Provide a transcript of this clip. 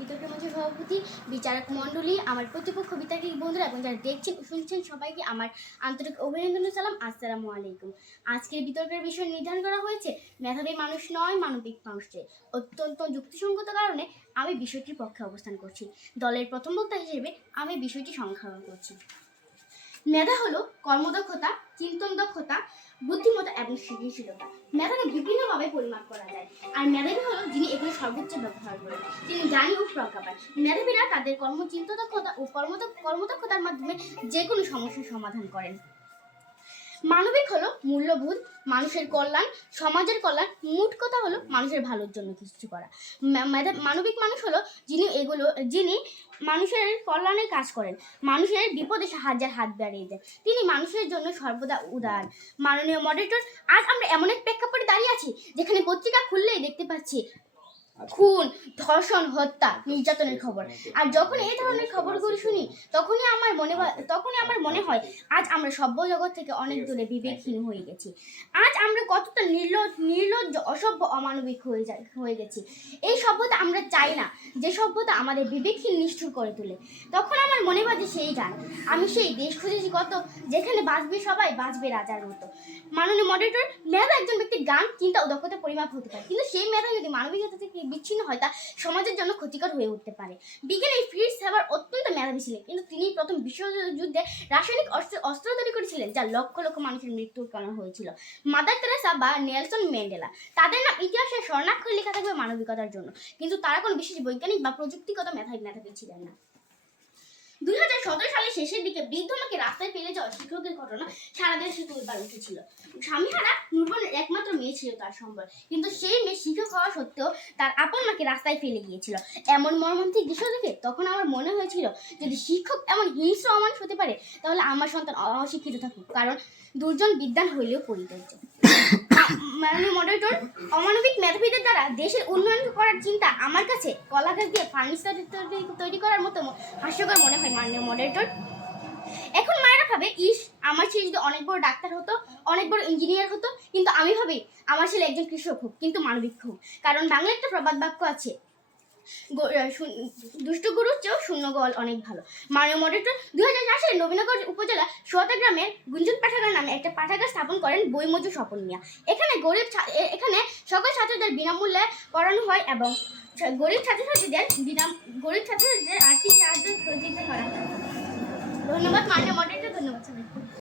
বিতর্কের মঞ্চের সভাপতি, বিচারক মণ্ডলী, আমার প্রতিপক্ষ বিতার্কিক বন্ধুরা এবং যারা দেখছেন ও শুনছেন সবাইকে আমার আন্তরিক অভিনন্দন ও সালাম। আসসালামু আলাইকুম। আজকের বিতর্কের বিষয় নির্ধারণ করা হয়েছে মেধাবী মানুষ নয়, মানবিক মানুষকে। অত্যন্ত যুক্তিসঙ্গত কারণে আমি বিষয়টির পক্ষে অবস্থান করছি। দলের প্রথম বক্তা হিসেবে আমি বিষয়টি সংখ্যায়ন করছি। মেধা হলো কর্মদক্ষতা, চিন্তন দক্ষতা, বুদ্ধিমত্তা এবং সৃজনশীলতা। মেধাকে বিভিন্নভাবে পরিমাপ করা যায়, আর মেধাবী হলো যিনি এগুলো সর্বোচ্চ ব্যবহার করেন, তিনি জ্ঞানী ও প্রজ্ঞা পান। মেধাবীরা তাদের চিন্তা দক্ষতা ও কর্মদক্ষতার মাধ্যমে যে কোনো সমস্যার সমাধান করেন। মানবিক হলো মূল্যবোধ, মানুষের কল্যাণ, সমাজের কল্যাণ, মোট কথা হলো মানুষের ভালোর জন্য কিছু করা। মানবিক মানুষ হলো যিনি মানুষের কল্যাণে কাজ করেন, মানুষের বিপদে সাহায্যের হাত বাড়িয়ে দেন, তিনি মানুষের জন্য সর্বদা উদার। মাননীয় মডারেটর, আজ আমরা এমন এক প্রেক্ষাপটে দাঁড়িয়ে আছি যেখানে পত্রিকা খুললেই দেখতে পাচ্ছি খুন, ধর্ষণ, হত্যা, নির্যাতনের খবর। আর যখন এই ধরনের খবরগুলো শুনি তখনই আমার মনে হয় আজ আমরা সভ্য জগৎ থেকে অনেক দূরে বিবেকহীন হয়ে গেছি। আজ আমরা কতটা নির্লজ্জ, অসভ্য, অমানবিক হয়ে গেছি। এই সভ্যতা আমরা চাই না, যে সভ্যতা আমাদের বিবেকহীন, নিষ্ঠুর করে তোলে। তখন আমার মনে বাজে সেই গান, আমি সেই দেশ খুঁজেছি কত, যেখানে বাঁচবে সবাই, বাঁচবে রাজার মতো। মাননীয় মডারেটর, মেধা একজন ব্যক্তির জ্ঞান, চিন্তা ও দক্ষতা পরিমাপ হতে পারে, কিন্তু সেই মেধা যদি মানবিকতা থেকে বিচ্ছিন্ন হয় তা সমাজের জন্য ক্ষতিকর হয়ে উঠতে পারে। বিজ্ঞানী ফ্রিটজ হেবার অত্যন্ত মেধাবী ছিলেন, কিন্তু তিনি প্রথম বিশ্বযুদ্ধে রাসায়নিক অস্ত্র তৈরি করেছিলেন যা লক্ষ লক্ষ মানুষের মৃত্যুর কারণ হয়েছিল। মাদার তেরেসা বা নেলসন ম্যান্ডেলা, তাদের নাম ইতিহাসে স্বর্ণাক্ষরে লেখা থাকবে মানবিকতার জন্য, কিন্তু তারা কোনো বিশেষ বৈজ্ঞানিক বা প্রযুক্তিগত মেধাবী ছিলেন না। 2017 সালের শেষের দিকে বৃদ্ধ মাকে রাস্তায় ফেলে যাওয়া শিক্ষকের ঘটনা সারা দেশে তোলপাড় উঠেছিল। স্বামীহারা নুরবনের একমাত্র মেয়ে ছিল তার সম্বল, কিন্তু সেই মেয়ে শিক্ষক হওয়া সত্ত্বেও তার আপন মাকে রাস্তায় ফেলে গিয়েছিল। এমন মর্মান্তিক দৃশ্য দেখে তখন আমার মনে হয়েছিল, যদি শিক্ষক এমন হিংস্র অমানুষ হতে পারে তাহলে আমার সন্তান অশিক্ষিত থাকুক, কারণ দুর্জন বিদ্বান হইলেও পরিত্যাজ্য। মাননীয় মডারেটর, অমানবিক মেধাবীদের দ্বারা দেশের উন্নয়ন করার চিন্তা আমার কাছে কলা গাছ দিয়ে ফার্নিচার তৈরি করার মতো হাস্যকর মনে হয়। মাননীয় মডারেটর, এখন মায়েরা ভাবে, ইস, আমার ছেলে যদি অনেক বড় ডাক্তার হতো, অনেক বড় ইঞ্জিনিয়ার হতো, কিন্তু আমি ভাবি আমার ছেলে একজন কৃষক হোক, কিন্তু মানবিক হোক। কারণ বাংলায় একটা প্রবাদ বাক্য আছে, দুষ্ট গরুর চেয়েও শূন্য গোয়াল অনেক ভালো। মাননীয় মডারেটর, 2004 সালে নবীনগর উপজেলা সোয়াতা গ্রামের গুঞ্জন পাঠাগার নামে একটা পাঠাগার স্থাপন করেন বইমজুর স্বপন মিয়া। এখানে সকল ছাত্রদের বিনামূল্যে পড়ানো হয় এবং গরিব ছাত্রছাত্রীদের আর্থিক সাহায্য সহযোগিতা করা হয়। ধন্যবাদ মাননীয় মডারেটর, ধন্যবাদ সবাই।